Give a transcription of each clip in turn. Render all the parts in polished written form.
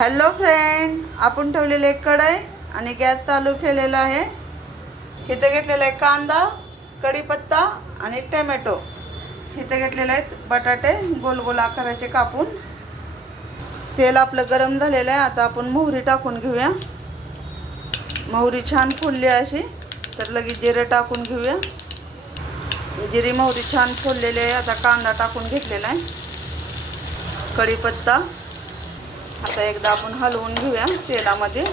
Hello friend, आपण ठेवलेले कढई आणि गॅस चालू केलेला आहे. इथे घेतलेला आहे कांदा, कढीपत्ता आणि टोमॅटो. इथे घेतलेले आहेत बटाटे गोल गोल आकाराचे कापून. तेल आपलं गरम झालेलं आहे. आता आपण मोहरी टाकून घेऊया. मोहरी छान फुलली अशी तर लगेच जिरे टाकून घेऊया. जिरी मोहरी छान फुललेली आहे. आता कांदा टाकून घेतलेला आहे, कढीपत्ता. आता एकदा आपण हलवून घेऊया तेलामध्ये.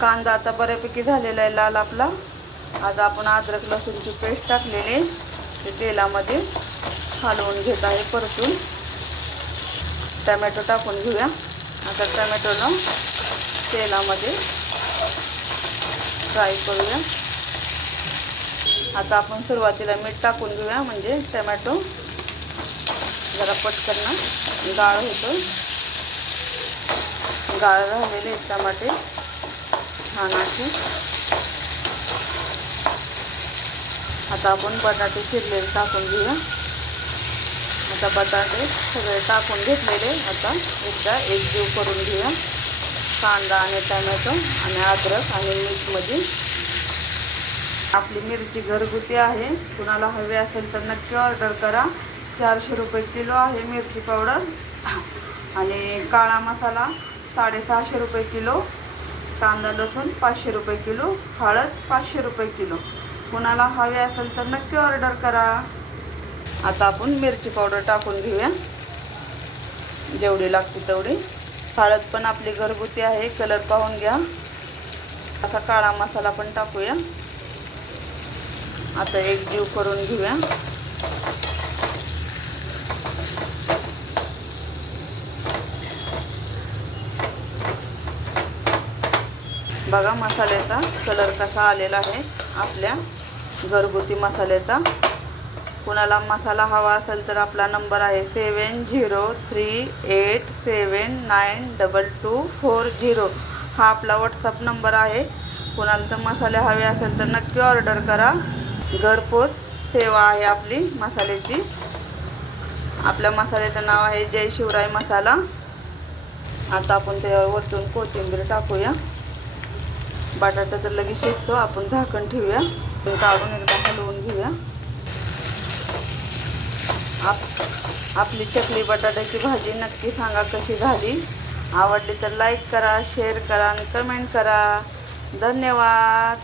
कांदा आता बऱ्यापैकी झालेला आहे लाल आपला. आता आपण अद्रक लसूणची पेस्ट टाकलेली ते तेलामध्ये हलवून घेत आहे परतून. टोमॅटो टाकून घेऊया. आता टोमॅटोला तेलामध्ये फ्राय करूया. आता आपण सुरुवातीला मीठ टाकून घेऊया, म्हणजे टोमॅटो जरा पटकन गाळ होतो. गाळ झालेले टमाटे छान असे. आता आपण बटाटे चिरलेले टाकून घेऊया. आता बटाटे सगळे टाकून घेतलेले आता एकदा एकजीव करून घेऊया. कांदा आणि टोमॅटो आणि अद्रक आणि मीठमध्ये. आपली मिरची घरगुती आहे. कुणाला हवी असेल तर नक्की ऑर्डर करा. 400 रुपये किलो आहे मिरची पावडर. आणि काळा मसाला 650 रुपये किलो. कांदा लसूण 500 रुपये किलो. हळद 500 रुपये किलो. कुणाला हवे असेल तर नक्की ऑर्डर करा. आता आपण मिरची पावडर टाकून घेऊया, जेवढी लागते तेवढी. हळद पण आपली घरगुती आहे, कलर पाहून घ्या. असा काळा मसाला पण टाकूया. आता एकजीव करून घेऊया. बघा मसाल्याचा कलर कसा आलेला आहे आपल्या घरगुती मसाल्याचा. कुणाला मसाला हवा असेल तर आपला नंबर आहे 7038792240. हा आपला व्हॉट्सअप नंबर आहे. कुणाला तर मसाले हवे असेल तर नक्की ऑर्डर करा. घरपोच सेवा आहे आपली मसाल्याची. आपल्या मसाल्याचं नाव आहे जय शिवराय मसाला. आता आपण त्यावर वरतून कोथिंबीर टाकूया. बटाटा तर लगेच शिजतो. आपण झाकण ठेवूया. काढून एकदा हलवून घेऊया. आपली चकली बटाट्याची भाजी नक्की सांगा कशी झाली. आवडली तर लाईक करा, शेअर करा आणि कमेंट करा. धन्यवाद.